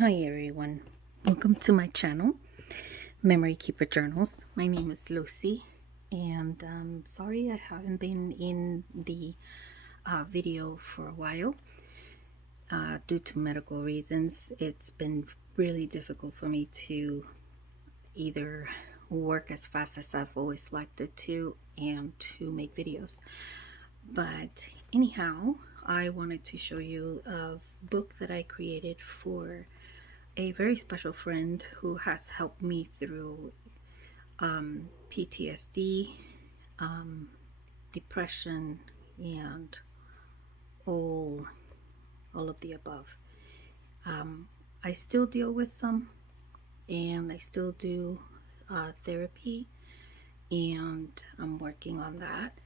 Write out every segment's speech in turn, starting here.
Hi everyone, welcome to my channel, Memory Keeper Journals. My name is Lucy, and sorry I haven't been in the video for a while due to medical reasons. It's been really difficult for me to either work as fast as I've always liked it to and to make videos. But anyhow, I wanted to show you a book that I created for a very special friend who has helped me through PTSD, depression, and all of the above. I still deal with some, and I still do therapy, and I'm working on that.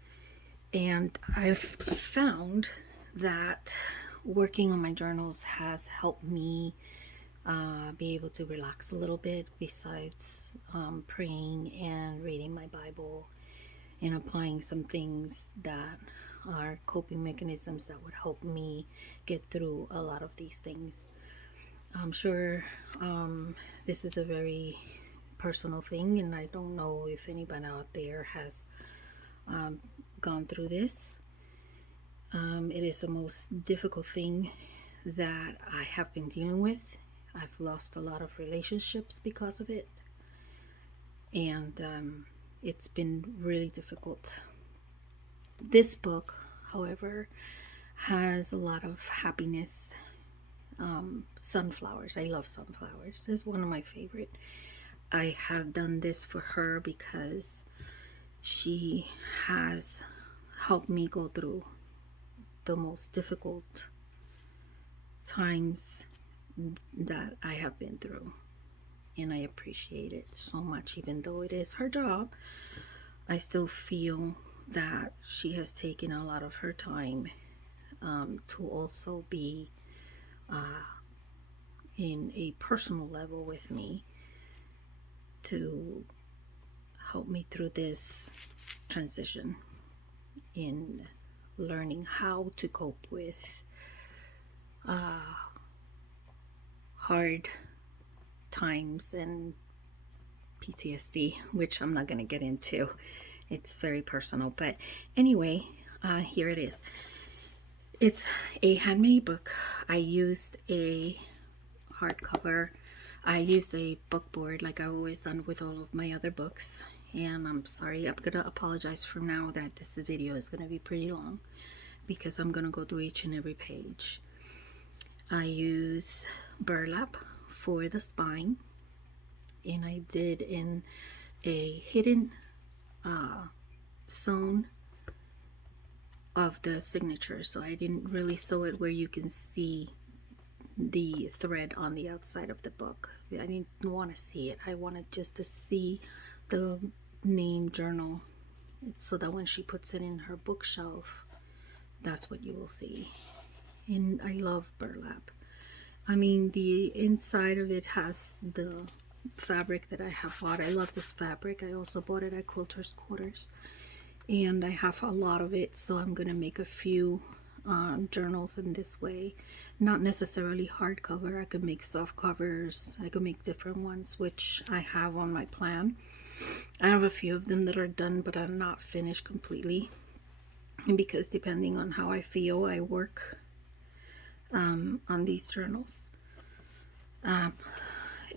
And I've found that working on my journals has helped me be able to relax a little bit, besides praying and reading my Bible and applying some things that are coping mechanisms that would help me get through a lot of these things. I'm sure this is a very personal thing, and I don't know if anybody out there has gone through this. It is the most difficult thing that I have been dealing with. I've lost a lot of relationships because of it, and it's been really difficult. This book, however, has a lot of happiness. Sunflowers. I love sunflowers. It's one of my favorite. I have done this for her because she has helped me go through the most difficult times that I have been through, and I appreciate it so much. Even though it is her job, I still feel that she has taken a lot of her time to also be in a personal level with me to help me through this transition in learning how to cope with hard times and PTSD, which I'm not going to get into. It's very personal. But anyway, here it is. It's a handmade book. I used a hardcover. I used a book board like I've always done with all of my other books. And I'm sorry, I'm going to apologize for now that this video is going to be pretty long, because I'm going to go through each and every page. I use burlap for the spine, and I did in a hidden sewn of the signature, so I didn't really sew it where you can see the thread on the outside of the book. I didn't want to see it. I wanted just to see the name journal, so that when she puts it in her bookshelf, that's what you will see. And I love burlap. I mean, the inside of it has the fabric that I have bought. I love this fabric. I also bought it at Quilter's Quarters, and I have a lot of it, so I'm going to make a few journals in this way. Not necessarily hardcover. I could make soft covers. I could make different ones, which I have on my plan. I have a few of them that are done, but are not finished completely, and because depending on how I feel, I work on these journals.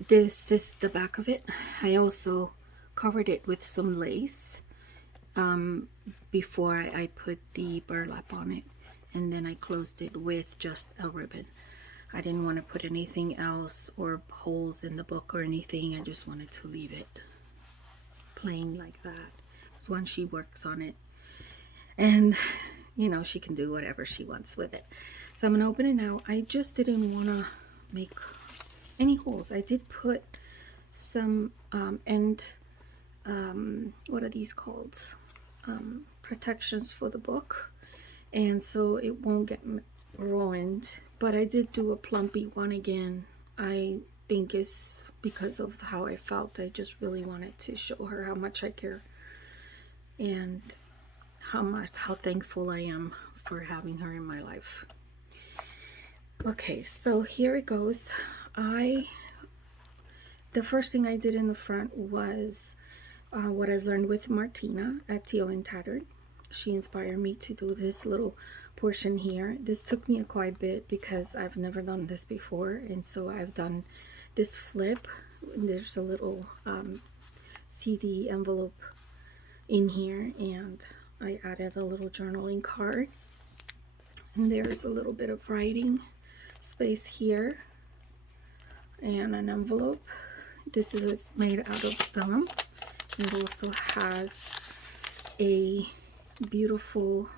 This is the back of it. I also covered it with some lace before I put the burlap on it, and then I closed it with just a ribbon. I didn't want to put anything else or holes in the book or anything. I just wanted to leave it plain like that. So when she works on it, and you know, she can do whatever she wants with it. So I'm gonna open it now. I just didn't want to make any holes. I did put some what are these called, protections for the book, and so it won't get ruined. But I did do a plumpy one again. I think it's because of how I felt. I just really wanted to show her how much I care and how thankful I am for having her in my life. Okay, so here it goes. The first thing I did in the front was what I've learned with Martina at Teal and Tattered. She inspired me to do this little portion here. This took me quite a bit because I've never done this before, and so I've done this flip. There's a little CD envelope in here, and I added a little journaling card, and there's a little bit of writing space here and an envelope. This is made out of vellum. It also has a beautiful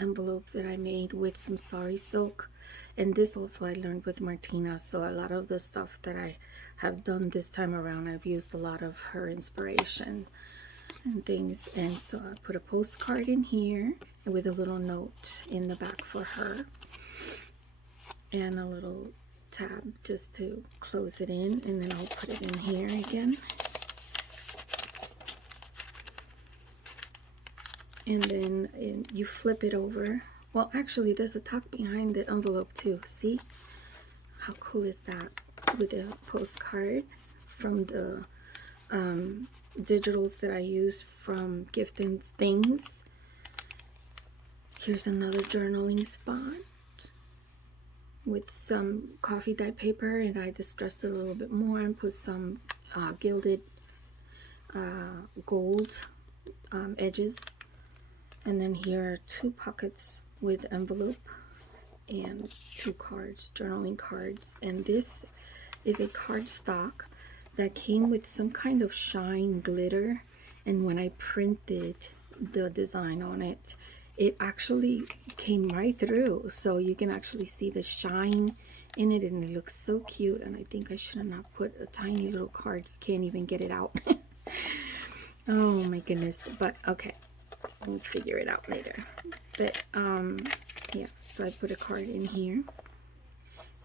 envelope that I made with some sari silk, and this also I learned with Martina. So a lot of the stuff that I have done this time around, I've used a lot of her inspiration and things. And so I put a postcard in here with a little note in the back for her, and a little tab just to close it in, and then I'll put it in here again. And then you flip it over. Well, actually there's a tuck behind the envelope too. See how cool is that, with a postcard from the digitals that I use from Gift and Things. Here's another journaling spot with some coffee dye paper, and I distressed it a little bit more and put some gilded gold edges. And then here are 2 pockets with envelope and 2 cards, journaling cards. And this is a cardstock that came with some kind of shine glitter, and when I printed the design on it, it actually came right through, so you can actually see the shine in it, and it looks so cute. And I think I should have not put a tiny little card. You can't even get it out. Oh my goodness. But okay, we'll figure it out later. But yeah, so I put a card in here,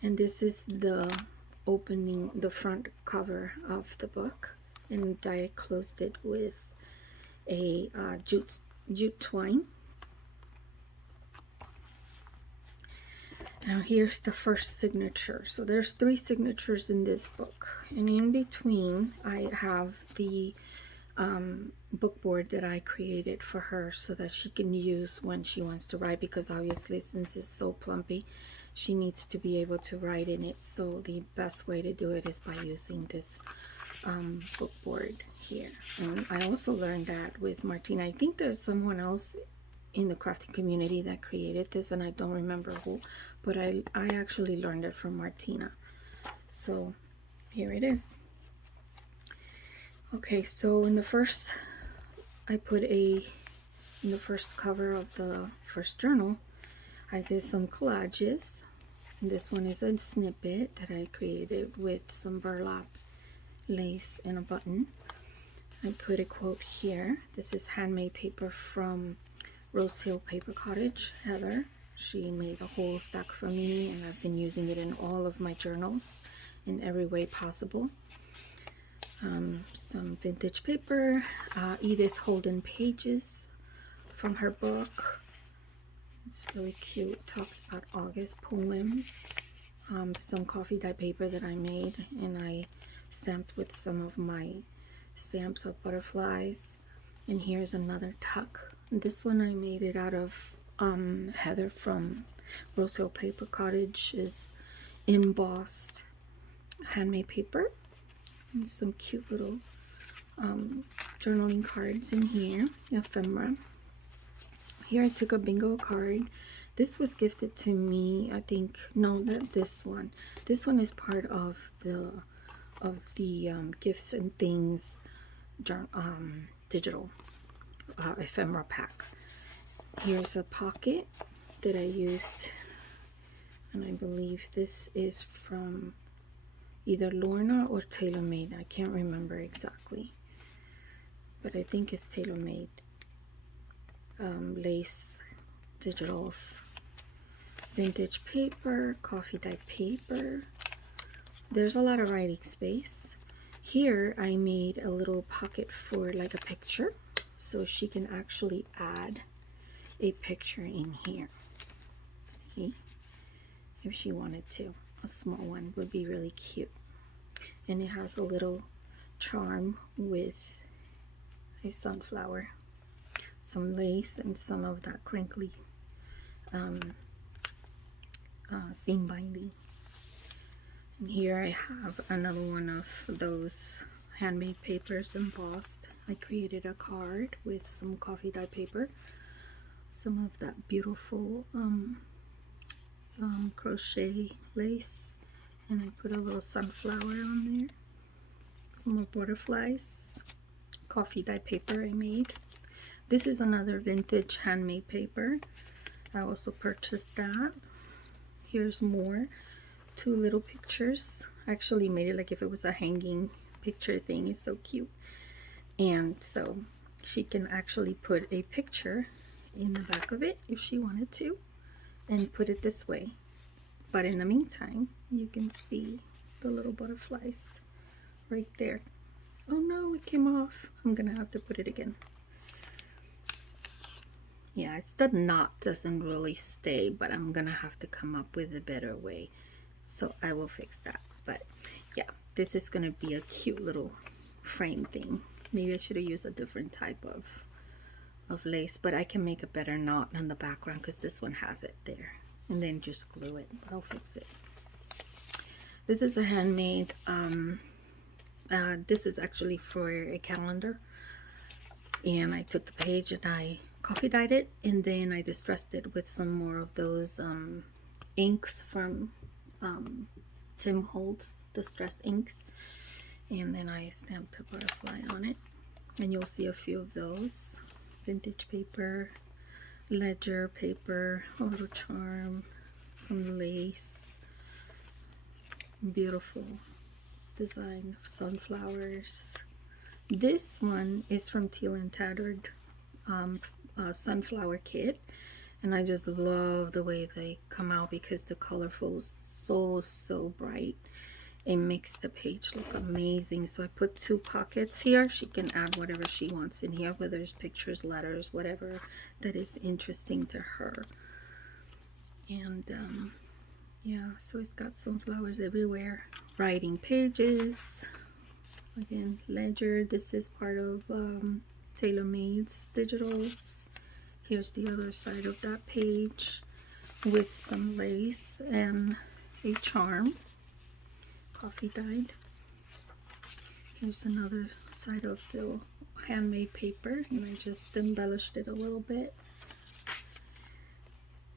and this is the opening, the front cover of the book, and I closed it with a jute twine. Now here's the first signature. So there's 3 signatures in this book, and in between I have the book board that I created for her so that she can use when she wants to write, because obviously since it's so plumpy, she needs to be able to write in it. So the best way to do it is by using this book board here. And I also learned that with Martina. I think there's someone else in the crafting community that created this, and I don't remember who, but I actually learned it from Martina. So here it is. Okay, so in the first, I put in the first cover of the first journal, I did some collages. And this one is a snippet that I created with some burlap lace and a button. I put a quote here. This is handmade paper from Rose Hill Paper Cottage, Heather. She made a whole stack for me, and I've been using it in all of my journals in every way possible. Some vintage paper, Edith Holden pages from her book. It's really cute. It talks about August poems. Some coffee dye paper that I made, and I stamped with some of my stamps of butterflies. And here's another tuck. This one I made it out of Heather from Rose Hill Paper Cottage is embossed handmade paper, and some cute little journaling cards in here, ephemera. Here I took a bingo card. This was gifted to me, I think. No, not this one. This one is part of the Gifts and Things digital ephemera pack. Here's a pocket that I used, and I believe this is from either Lorna or TaylorMade. I can't remember exactly, but I think it's TaylorMade. Lace digitals, vintage paper, coffee dye paper. There's a lot of writing space. Here I made a little pocket for like a picture, so she can actually add a picture in here. See, if she wanted to, a small one would be really cute. and it has a little charm with a sunflower, some lace, and some of that crinkly seam binding. And here I have another one of those handmade papers embossed. I created a card with some coffee dye paper, some of that beautiful crochet lace, and I put a little sunflower on there, some more butterflies, coffee dye paper I made. This is another vintage handmade paper. I also purchased that. Here's more, 2 little pictures. I actually made it like if it was a hanging picture thing. It's so cute. And so she can actually put a picture in the back of it if she wanted to, and put it this way. But in the meantime, you can see the little butterflies right there. Oh no, it came off. I'm gonna have to put it again. Yeah, it's the knot doesn't really stay, but I'm gonna have to come up with a better way. So I will fix that. But yeah, this is gonna be a cute little frame thing. Maybe I should have used a different type of lace, but I can make a better knot in the background because this one has it there. And then just glue it, but I'll fix it. This is a handmade, this is actually for a calendar. And I took the page and I coffee dyed it, and then I distressed it with some more of those inks from Tim Holtz distressed inks, and then I stamped a butterfly on it, and you'll see a few of those. Vintage paper, ledger paper, a little charm, some lace, beautiful design of sunflowers. This one is from Teal and Tattered sunflower kit, and I just love the way they come out because the colorful is so bright. It makes the page look amazing. So I put 2 pockets here. She can add whatever she wants in here, whether it's pictures, letters, whatever that is interesting to her. And yeah, so it's got sunflowers everywhere. Writing pages, again, ledger. This is part of TaylorMade's digitals. Here's the other side of that page with some lace and a charm, coffee dyed. Here's another side of the handmade paper, and I just embellished it a little bit.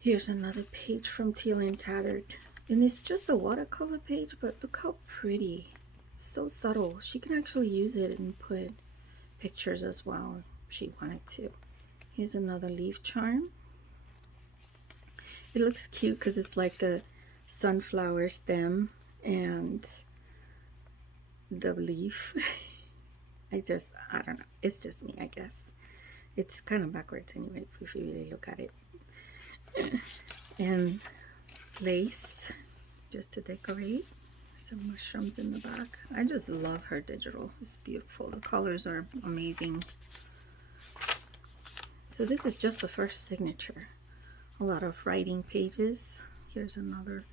Here's another page from Teal and Tattered, and it's just a watercolor page, but look how pretty. It's so subtle. She can actually use it and put pictures as well if she wanted to. Here's another leaf charm. It looks cute because it's like the sunflower stem and the leaf. I don't know. It's just me, I guess. It's kind of backwards anyway, if you really look at it. And lace, just to decorate. Some mushrooms in the back. I just love her digital. It's beautiful. The colors are amazing. So this is just the first signature. A lot of writing pages. Here's another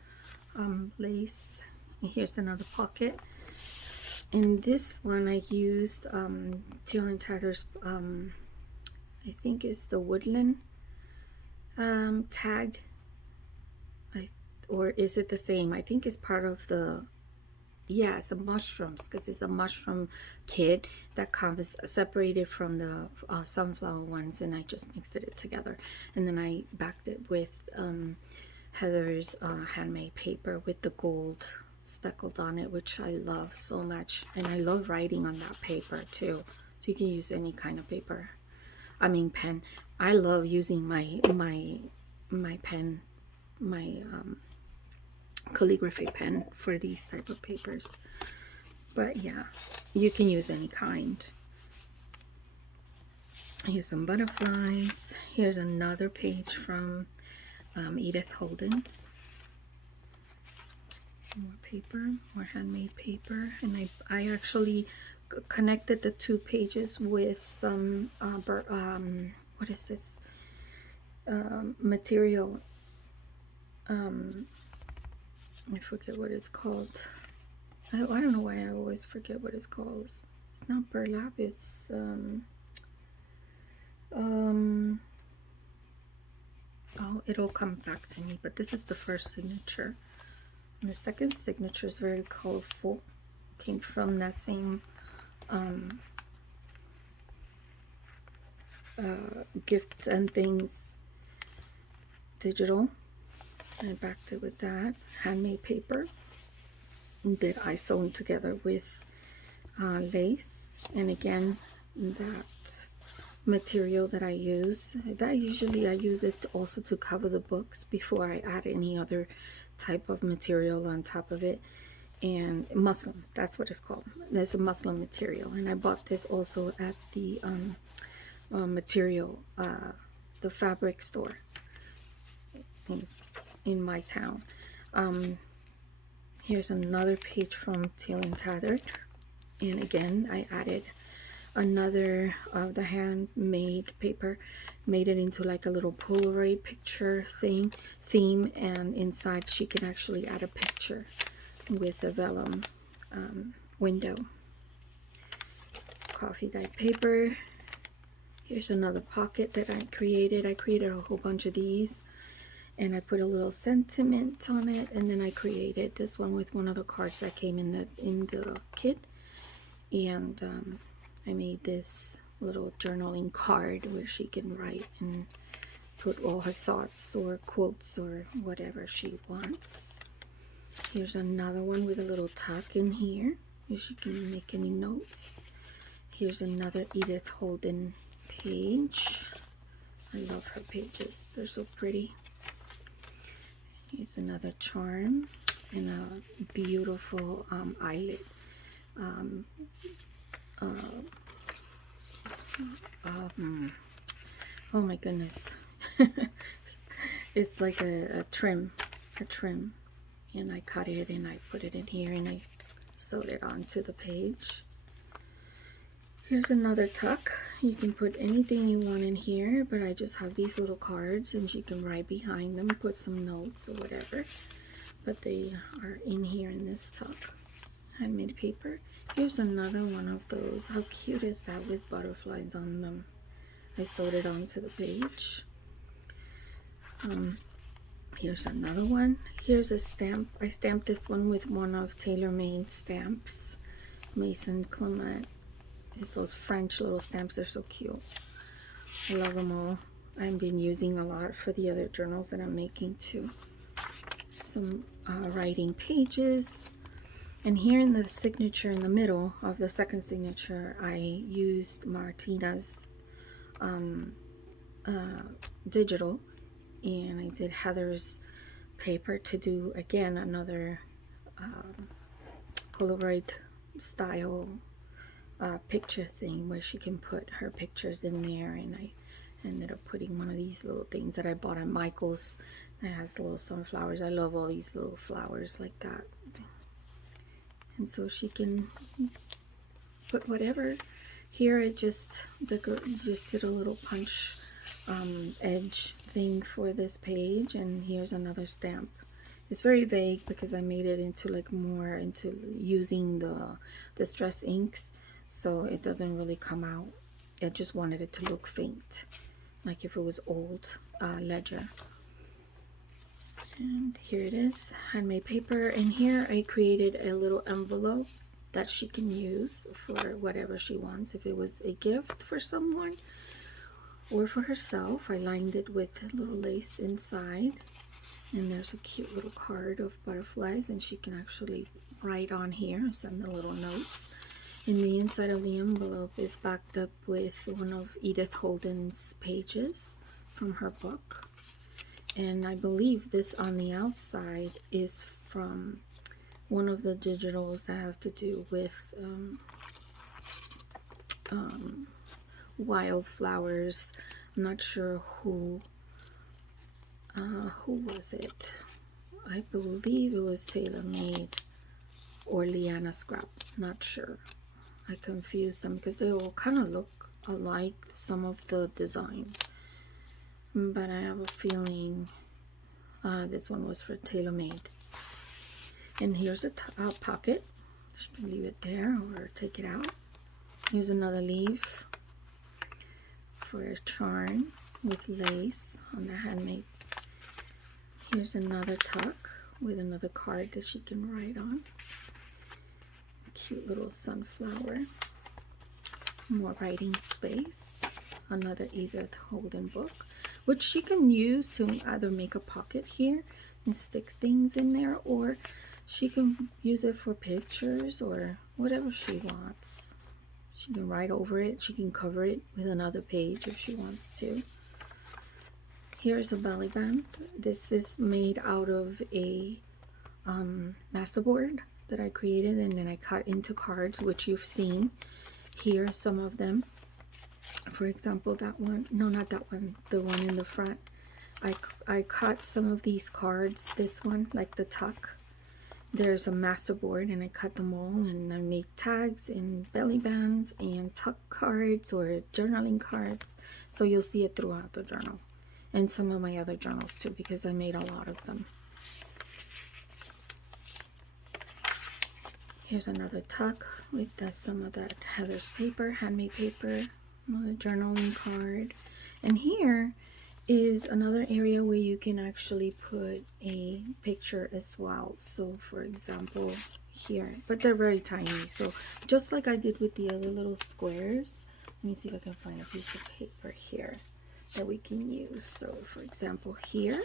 lace. And here's another pocket. In this one I used Teal and Tattered's, I think it's the woodland tag. Or is it the same? I think it's part of the, yeah, it's a mushrooms, because it's a mushroom kit that comes separated from the sunflower ones, and I just mixed it together, and then I backed it with Heather's handmade paper with the gold speckled on it, which I love so much, and I love writing on that paper too. So you can use any kind of paper, I mean pen. I love using my pen, my calligraphy pen for these type of papers. But yeah, you can use any kind. Here's some butterflies. Here's another page from Edith Holden. More paper, more handmade paper, and I actually connected the 2 pages with some what is this material, I forget what it's called. I don't know why I always forget what it's called. It's not burlap, it's oh, it'll come back to me, but this is the first signature. And the second signature is very colorful. Came from that same Gifts and Things digital. I backed it with that handmade paper that I sewn together with lace, and again that material that I use, that usually I use it also to cover the books before I add any other type of material on top of it. And muslin, that's what it's called. There's a muslin material, and I bought this also at the the fabric store in my town. Here's another page from Teal and Tattered, and again I added another of the handmade paper, made it into like a little Polaroid picture theme, and inside she can actually add a picture with a vellum window. Coffee dyed paper. Here's another pocket that I created. I created a whole bunch of these, and I put a little sentiment on it, and then I created this one with one of the cards that came in the kit, and I made this little journaling card where she can write and put all her thoughts or quotes or whatever she wants. Here's another one with a little tuck in here if she can make any notes. Here's another Edith Holden page. I love her pages, they're so pretty. Here's another charm and a beautiful eyelid. Oh my goodness. It's like a trim, and I cut it and I put it in here and I sewed it onto the page. Here's another tuck. You can put anything you want in here, but I just have these little cards and you can write behind them, put some notes or whatever, but they are in here in this tuck. Handmade paper. Here's another one of those. How cute is that, with butterflies on them? I sewed it onto the page. Here's another one. Here's a stamp. I stamped this one with one of TaylorMade stamps. Mason Clement. It's those French little stamps. They're so cute. I love them all. I've been using a lot for the other journals that I'm making too. Some writing pages. And here in the signature in the middle of the second signature, I used Martina's digital, and I did Heather's paper to do again another Polaroid style picture thing where she can put her pictures in there. And I ended up putting one of these little things that I bought at Michael's that has little sunflowers. I love all these little flowers like that. And so she can put whatever. Here I just did a little punch edge thing for this page, and here's another stamp. It's very vague because I made it into like more into using the distress inks, so it doesn't really come out. I just wanted it to look faint, like if it was old ledger. And here it is, handmade paper. And here I created a little envelope that she can use for whatever she wants. If it was a gift for someone or for herself, I lined it with a little lace inside. And there's a cute little card of butterflies, and she can actually write on here and send the little notes. And the inside of the envelope is backed up with one of Edith Holden's pages from her book. And I believe this on the outside is from one of the digitals that have to do with wildflowers. I'm not sure who was it. I believe it was TaylorMade or Liana Scrap. Not sure. I confused them because they all kind of look alike, some of the designs. But I have a feeling this one was for TaylorMade. And here's a pocket She can leave it there or take it out. Here's another leaf for a charm with lace on the handmade. Here's another tuck with another card that she can write on. Cute little sunflower. More writing space. Another Edith Holden book, which she can use to either make a pocket here and stick things in there, or she can use it for pictures or whatever she wants. She can write over it. She can cover it with another page if she wants to. Here's a belly band. This is made out of a masterboard that I created, and then I cut into cards, which you've seen here, some of them. For example, that one, no, not that one, the one in the front. I cut some of these cards, this one, like the tuck. There's a masterboard, and I cut them all, and I made tags and belly bands and tuck cards or journaling cards. So you'll see it throughout the journal, and some of my other journals too, because I made a lot of them. Here's another tuck with some of that Heather's paper, handmade paper, another journaling card. And here is another area where you can actually put a picture as well. So for example, here, but they're very tiny. So just like I did with the other little squares, let me see if I can find a piece of paper here that we can use. So for example, here,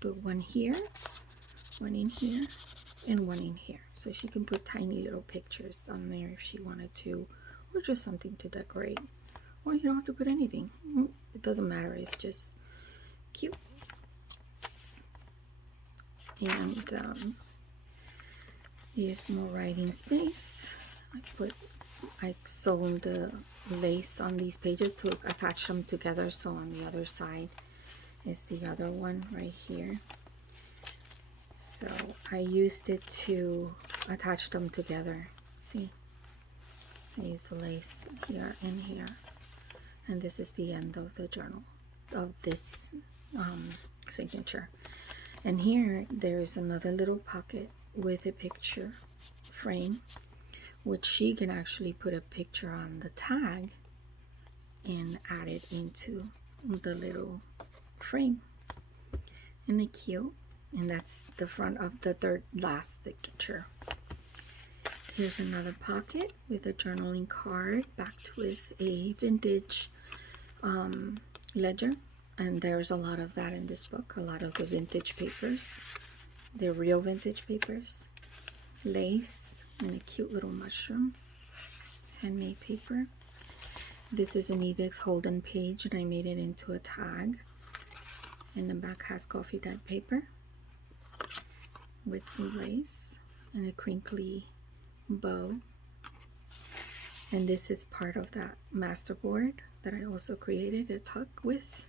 put one here, one in here, and one in here. So she can put tiny little pictures on there if she wanted to, or just something to decorate. Or you don't have to put anything. It doesn't matter. It's just cute. And here's more writing space. I sewn the lace on these pages to attach them together. So on the other side is the other one right here. So I used it to attach them together. See? So I used the lace here and here. And this is the end of the journal, of this signature. And here there's another little pocket with a picture frame, which she can actually put a picture on the tag and add it into the little frame. Isn't it cute? And that's the front of the third last signature. Here's another pocket with a journaling card backed with a vintage ledger, and there's a lot of that in this book. A lot of the vintage papers, they're real vintage papers. Lace and a cute little mushroom, handmade paper. This is an Edith Holden page, and I made it into a tag, and the back has coffee dyed paper with some lace and a crinkly bow. And this is part of that masterboard that I also created a tuck with.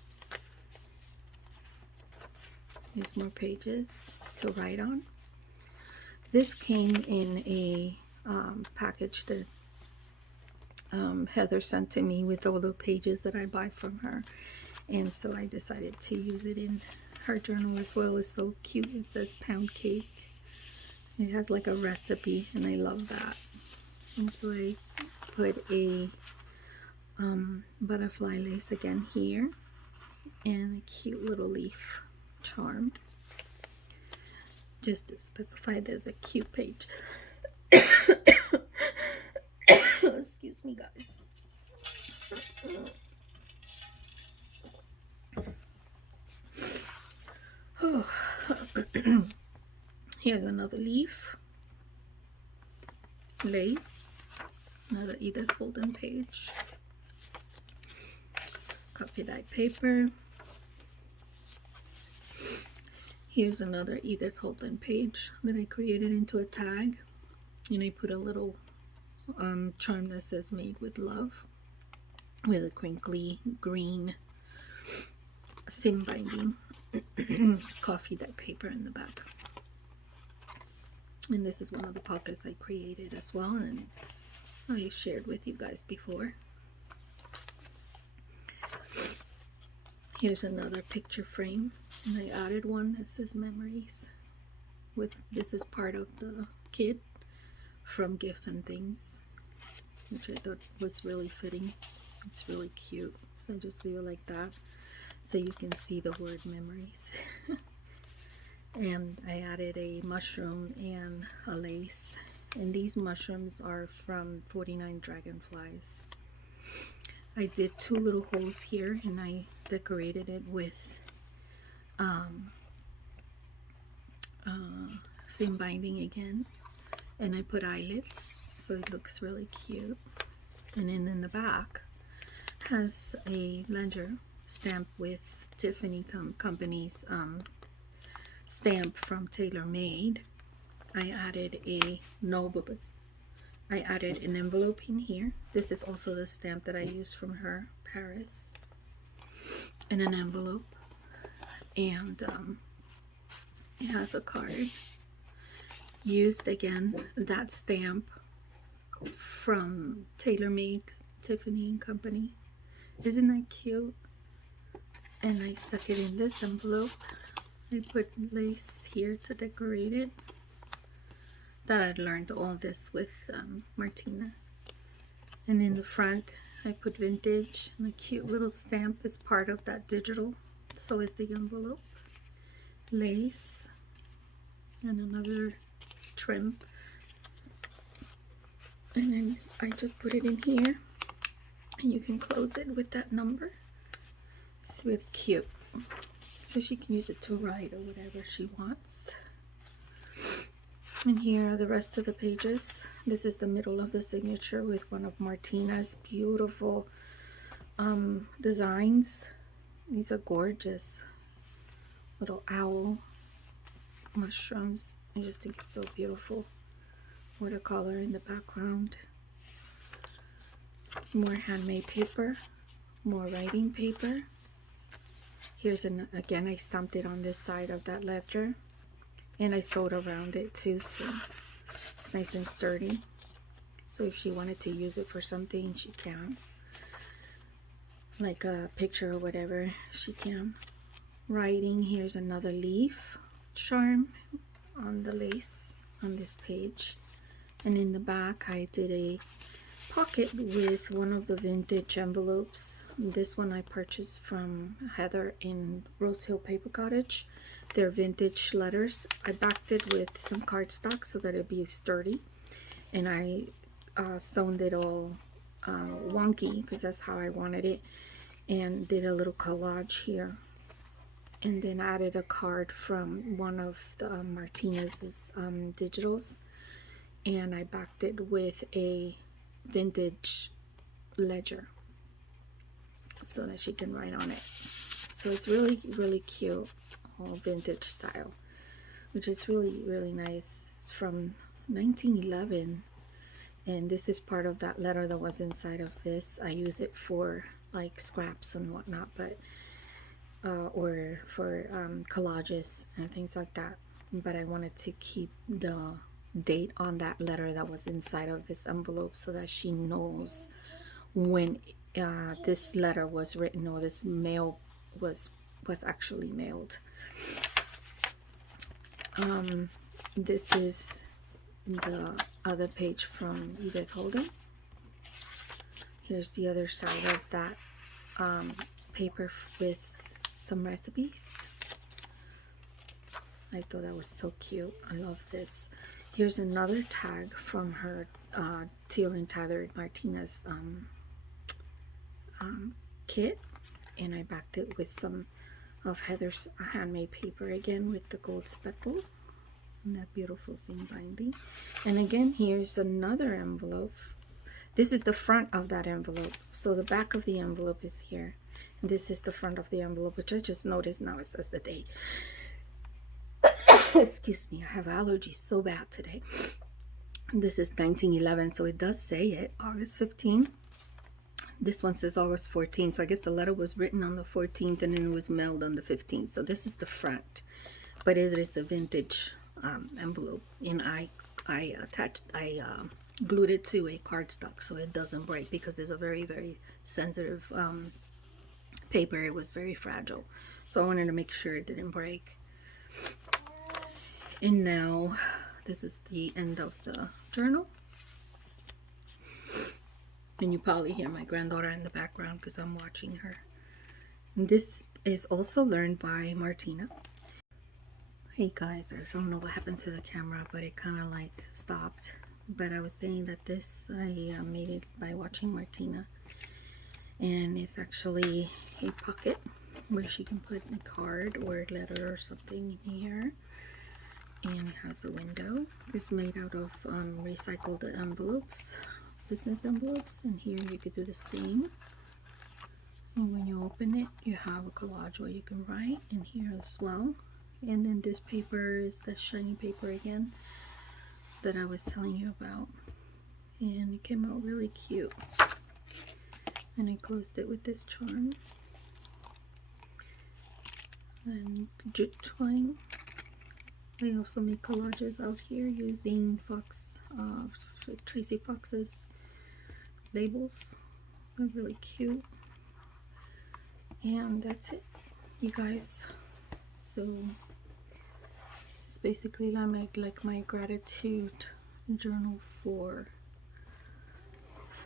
Here's more pages to write on. This came in a package that Heather sent to me with all the pages that I buy from her, and so I decided to use it in her journal as well. It's so cute. It says pound cake. It has like a recipe, and I love that. And so I put a butterfly lace again here, and a cute little leaf charm, just to specify there's a cute page. Excuse me, guys. Here's another leaf, lace, another Edith Holden page, coffee dyed paper. Here's another Edith Holden page that I created into a tag, and I put a little charm that says made with love with a crinkly green sim binding. Coffee dyed paper in the back. And this is one of the pockets I created as well, and I shared with you guys before. Here's another picture frame, and I added one that says memories. This is part of the kit from Gifts and Things, which I thought was really fitting. It's really cute, so I just leave it like that so you can see the word memories. And I added a mushroom and a lace, and these mushrooms are from 49 Dragonflies. I did 2 little holes here, and I decorated it with seam binding again, and I put eyelets so it looks really cute. And then in the back has a ledger stamp with Tiffany Company's stamp from Tailor Made. I added I added an envelope in here. This is also the stamp that I used from her, Paris, and an envelope, and it has a card. Used again that stamp from Tailor Made, Tiffany and Company. Isn't that cute? And I stuck it in this envelope. I put lace here to decorate it. That I'd learned all this with Martina. And in the front, I put vintage, and a cute little stamp is part of that digital. So is the envelope. Lace, and another trim. And then I just put it in here, and you can close it with that number. It's really cute. So she can use it to write or whatever she wants. And here are the rest of the pages. This is the middle of the signature with one of Martina's beautiful designs. These are gorgeous. Little owl mushrooms. I just think it's so beautiful. Watercolor in the background. More handmade paper. More writing paper. Here's again, I stamped it on this side of that ledger. And I sewed around it too, so it's nice and sturdy. So if she wanted to use it for something, she can. Like a picture or whatever, she can. Writing, here's another leaf charm on the lace on this page. And in the back, I did a pocket with one of the vintage envelopes. This one I purchased from Heather in Rose Hill Paper Cottage. They're vintage letters. I backed it with some cardstock so that it'd be sturdy, and I sewn it all wonky because that's how I wanted it, and did a little collage here, and then added a card from one of the Martinez's digitals, and I backed it with a vintage ledger so that she can write on it. So it's really, really cute, all vintage style, which is really, really nice. It's from 1911, and this is part of that letter that was inside of this. I use it for like scraps and whatnot, but or for collages and things like that. But I wanted to keep the date on that letter that was inside of this envelope so that she knows when this letter was written, or this mail was actually mailed. This is the other page from Edith Holden. Here's the other side of that paper with some recipes. I thought that was so cute. I love this. Here's another tag from her Teal and Tattered Martina's kit, and I backed it with some of Heather's handmade paper again with the gold speckle and that beautiful seam binding. And again, here's another envelope. This is the front of that envelope, so the back of the envelope is here, and this is the front of the envelope, which I just noticed now it says the date. Excuse me, I have allergies so bad today. This is 1911, so it does say it, August 15th. This one says August 14th, so I guess the letter was written on the 14th and then it was mailed on the 15th. So this is the front, but it is a vintage envelope, and I glued it to a cardstock so it doesn't break, because it's a very, very sensitive paper. It was very fragile, so I wanted to make sure it didn't break. And now this is the end of the journal. And you probably hear my granddaughter in the background because I'm watching her. And this is also learned by Martina. Hey guys, I don't know what happened to the camera, but it kind of like stopped. But I was saying that this, I made it by watching Martina. And it's actually a pocket where she can put a card or a letter or something in here. And it has a window. It's made out of recycled envelopes, business envelopes, and here you could do the same. And when you open it, you have a collage where you can write, and here as well. And then this paper is the shiny paper again that I was telling you about, and it came out really cute. And I closed it with this charm and jute twine. I also make collages out here using Tracy Fox's labels. They're really cute. And that's it, you guys. So it's basically like my gratitude journal for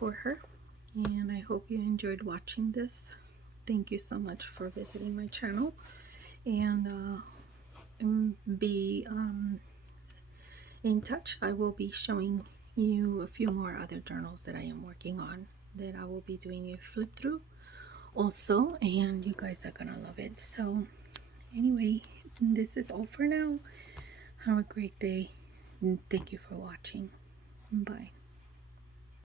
her. And I hope you enjoyed watching this. Thank you so much for visiting my channel, and be in touch. I will be showing you a few more other journals that I am working on that I will be doing a flip through also, and you guys are gonna love it. So anyway, this is all for now. Have a great day, and thank you for watching. Bye.